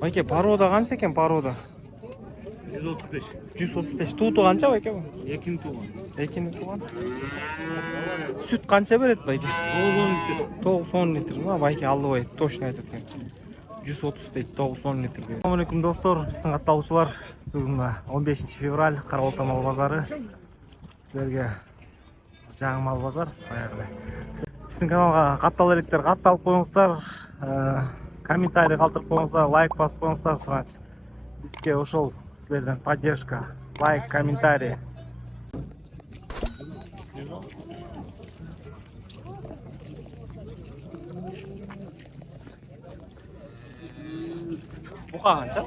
Байке, порода қанша екен порода? 135. 135. Туыты қанша байке? Екini туған. Екini туған. Сүт қанша береді байке? 9-10 литр. 9-10 литр ма? Байке алды бай, точно айтып екен. 130 дейді, 9-10 литр береді. Ассалаумалейкум достар, біздің қатталушылар. Бүгін 15 февраль, Қарауылта мал базары. Сіздерге жаңа мал базар. Біздің каналға қаттал еліктер, қатталып қойыңыздар. Комментарий қалтырып қойыңыздар, лайк басып қойыңыздар. Значит, бізге ошол сіздерден поддержка, лайк, комментарий. Бұқа қанша?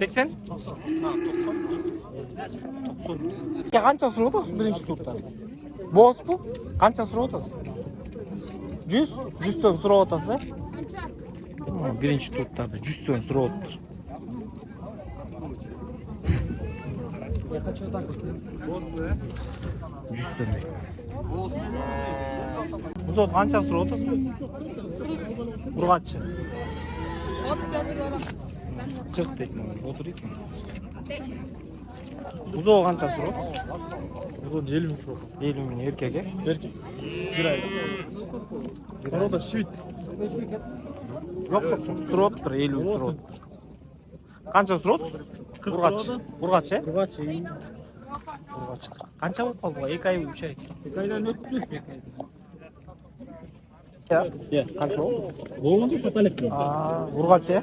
80? 90. 90. Қанша сұрып отырсыз бірінші тутта? Бос бұл? Қанша сұрып отырсыз? 100? 100-тен сұрып отырсыз, бірінші тутта 100-тен сұрып отыр. Я хочу так вот. 100-тен дейді. Бұзот қанша сұрып отырсыз? Бұрғатшы. 40 дейді. Отыр екен. Бұзот қанша сұрып отырсыз? Бұзот 50 мың сұрып. 50 мың еркек, е? Еркек. Bir ay. Порода süt. Жоқ, сұрып отыр, 50 мың сұрып отыр. Қанша сұрып отырсыз? Бұрғатшы, е? Бұрғатшы. Қанша болып қалды ғой? 2 ай, 3 ай? 2 айдан өтті. 2 айдан. Қанша болды? Болғанда саталек. Бұрғатшы, е?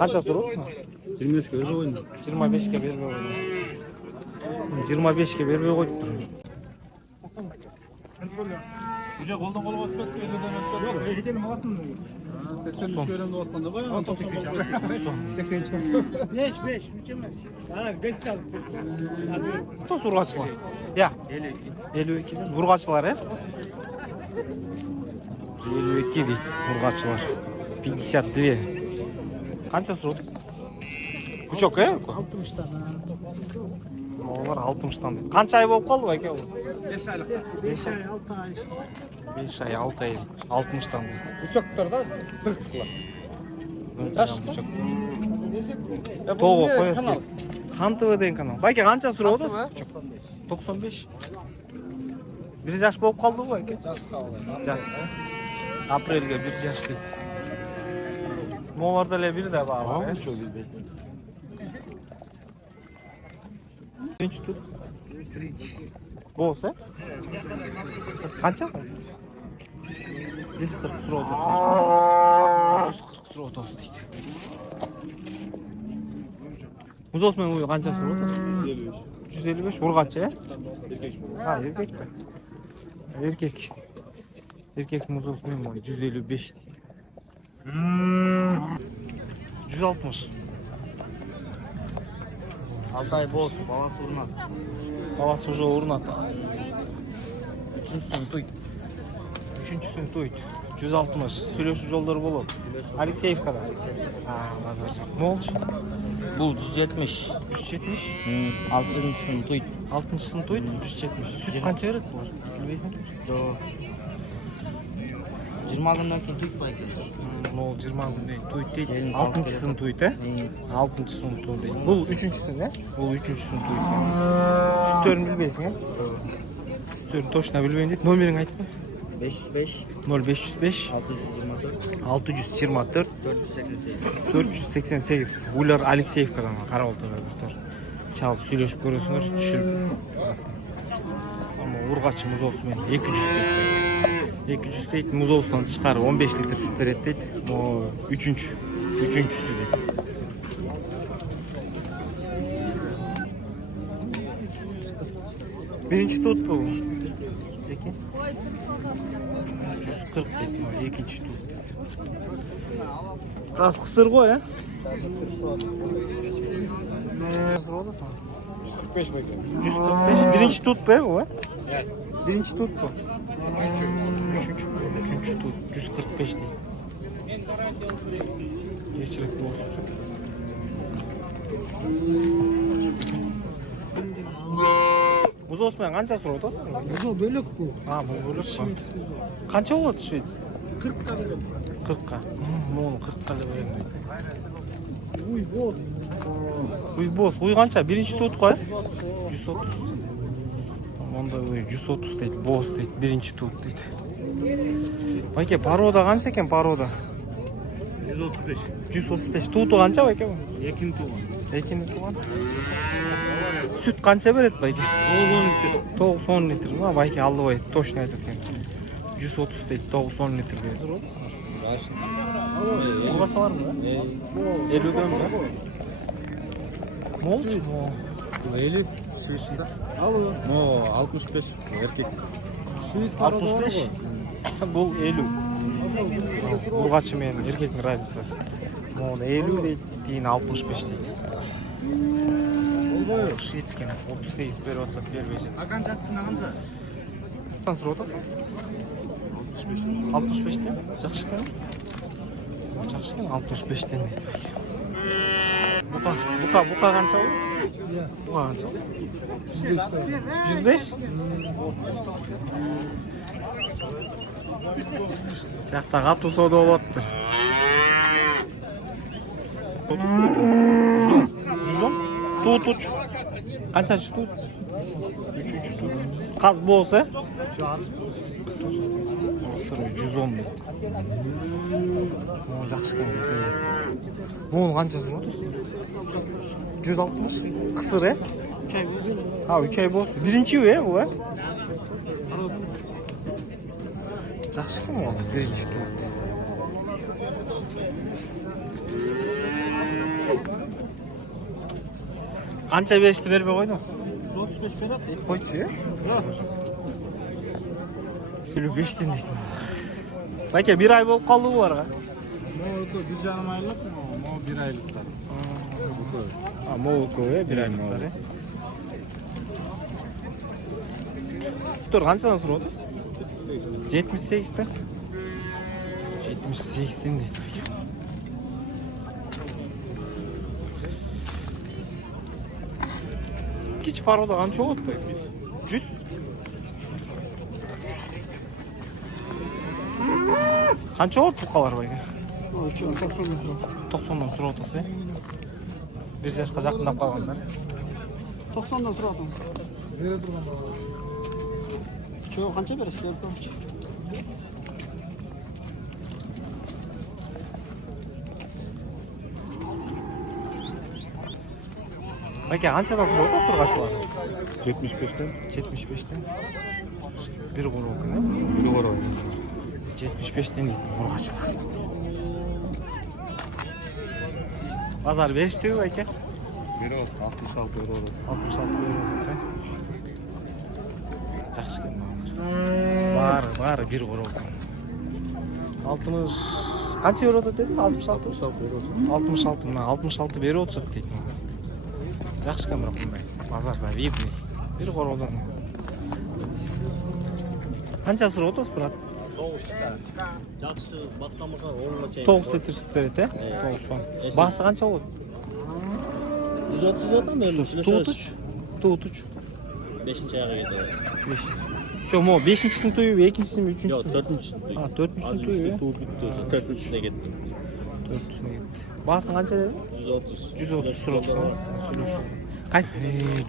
Қанша сұрып отырсың? 25-ке бербей қойдым. 25-ке бербей қойдым. 25-ке бербей қойып тұр. Уже қолдан қолға өтпетті, елден өтпетті. Жоқ, елден мағатын. 80 көремді оттанда бай, 5, мүчемес. Гәсті алып. Тоз ұрғатшылар. Я, 52. Ұрғатшылар, е? 52 дейді, ұрғатшылар. 52. Қанша сұрып? Күчок, е? 60-тан. Олар 60-тан. Қанша ай болып қалды байке ол? 5 айлық. 5 ай, 6 ай. 5 ай, 6 ай, 60-тан. Күчоктарда сырттылар. Тоғы қояш керек. Хан ТВ деген канал. Байке қанша сұрып отырсыз? 95. Bir жаш болып қалды ғой байке? Жас қалды. Жас. Апрельге 1 жаш дейді. Моларда ле бір де бар. Бірінші тұт. Болса? Қанша? 140 сұрып отырсыз. 140 сұрып отырсыз дейді. Мұзосымен ойы қанша сұрып отырсыз? 155. Ұрғатшы, е? Еркек пе? Еркек. Еркек мұзосымен ойы 155 дейді. 160. Алтай бос, баласы урнат. Баласы уже урнат. Üçüncüsünü tuyt. 160. Сөйлеуші жолдары болады. Алексеевкада. Базар. Ne oldu? Бұл 170. 170. 6-сын tuyt. 6-сын tuyt. 170. Süt қанша береді бұлар? Білмейсің? Жоқ. 20 күннен кейін tuyt па екен? Ол 20 күнде tuyt дейді. 6-сын tuyt, е? 6-сын tuyt дейді. Бұл 3-сін, е? Бұл 3-сін tuyt. Sütтерін білбейсің, е? Sütтерін точно білбейін дейді. Номерін айтпа. 505 0505 624 488 488. Улар Алексеевкадан Қарауылтаға достар. Чалып сөйлешіп көресіңдер, түшіріп. Ama ұрғатшы мұзосымен 200 дейді. 200 дейді. Мұзосынан шығар 15 литр сүт береді дейді. Üçüncüsü дейді. Birinci tut bu. Peki. 140 дейді. Екінші тут дейді. Қаз қысыр ғой, ә? 145 байке. 145. Birinci tut bu, o, ә? Birinci tut bu. Üçüncü tut. 145 дейді. Geçirek olsun. Бұзосымен қанша сұрап отырсың? Бұзо бөлек бұл. Бұл бөлек па? Қанша болады Швец? 40'ta verelim. 40'a. Onu 40'a verelim deydi. Uy boz. Uy kança? Birinci tut koy. 130. Onda uy 130 deydi. Boz deydi. Birinci tut deydi. Bayke paroda kança eken paroda? 135. 135. Tutu kança bayke bu? Ekin tuğan. Ekini tuğan. Süt kança beret bayke? 9-10 litre. Ma bayke aldı boy. Toşna aytат eкен. 130 deydi. 9-10 litre berет. Burası var mı? 50'den mi? Молчу. 50. Свечта. No 65. Erkek. 65. Бұл 50. Бургачы менен эркектин разницасы. Могу 50 дейт, тигини 65 дейт. Болбойбу. Шведский 38 берип атсак бербей жатат. Акан жаттын агамда. Кандай сурап атасың? 65-тен. Жакшы экен. Жакшы экен 65-тен дейт. Бука канча бул? Бука канча? 105. Сиякта катуу соода болуп атыптыр. 110. Тут уч. Канчанчы тут? 3-3 тут. Каз болсо? 110 дейт. Жакшы экен билте. Муну канча сурап атасың? 160. Кысыр, э? 3 ай болсун. Биринчиби, э, бул, э? Жакшы экен бул. Биринчи тур. Канча беришти бербей койдуңуз? 135 берет. Койчу, э? 55-тен дейт. Байке, 1 ай болуп калды буларга. Моğutu 1 canım aylık mı? Moğu 1 aylıklar. Моğu көбі, 1 айлықтар, э? Тур, қаншадан сұрап отырсыз? 78-тен. 78-тен дейді. Кич парода қанша болады бай? 100? 100 дейді. Қанша болады бұқалар байға? 90-дан сұрап отырсыз, е? 1 жашқа жақындап қалғандар. 90'dan sonra atın. Nereye durgan? Çoğu kança beresi berip koymuş. Байке, қаншадан сұрап отырсыз ұрғашылар? 75'ten. 75-тен. Bir қору екен, е? Bir var. 75-тен дейді ұрғашылар. Базар берішті байке? Biri 66 euro. 66 euro. Жақсы екен балалар. Бары бір қору екен. 60... Қанша еuro дедіңіз? 66? 66 мына 66 беріп отырсыз дейді. Жақсы екен бірақ бұндай. Базарда видный. Bir қорудан. Қанша сұрап отырсыз, брат? 9 Жақсы баққамызға 10-ға чейін. 9 литр сүт береді, е? 9-10. Басы қанша болады? 130 болады ма? Туутуч. 5-ші айға кетеді. Жоқ, мо 5-шісін тойып, 2-шісін, 3-шісін. Жоқ, 4-шісін тойып. 4-шісін тойып, е? 4-шісіне кетті. 4-шісіне кетті. Басы қанша деді? 130. 130 сұрапсың.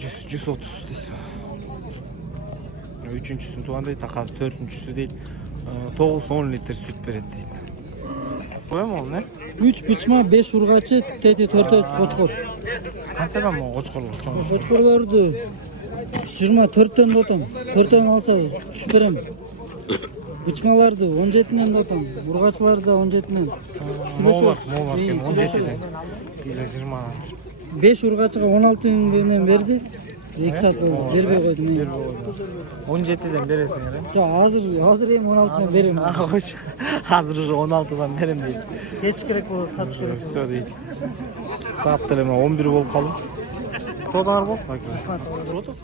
130 дейді. 3-шісін туған дейді, қазір 4-шісі дейді. 9-10 литр süt beredi deydi. Koyam oğlum ne? 3 biçma, 5 urgaçı, tete 4 koçkor. Kançadan mı koçkorlar çoğun? Koçkorlardı 24'ten de otam. 4'ten alsa düşüp berem. Biçmalardı 17'den de otam. Urgaçlar da 17'den. Moğlar 17'den. Değil 20. 5 urgaçıga 16 mingden berdi. 2 saat oldu. Berbey koydum. 17'den beresin ya. Hazır hem 16'dan berem. Hazır 16'dan berem değil. Geç gerek olur, saç gerek olur. Söyle değil. Saatler hemen 11 bol kalın. Sodalar bol. Bak. Rotos.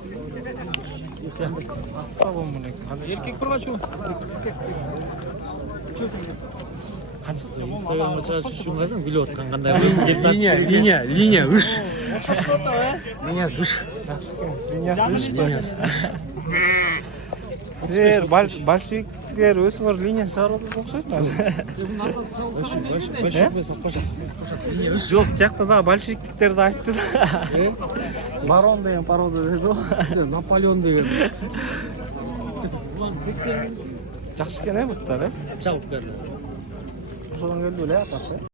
Asabım bunu. Erkek kurbaç o. Instagram'a çalışışım lazım. Gülü otkan kanday. Linya, ış. Linya, ış. Linya, ış. Силер большевиктер өзүңөр линияны чыгарып атат окшойсуңар. Жок, жакта да большевиктиктерди айтты да. Барон деген парода деди го. Наполеон деген. Жакшы экен бутар, Чабып келди. Ошодон келди эле атасы.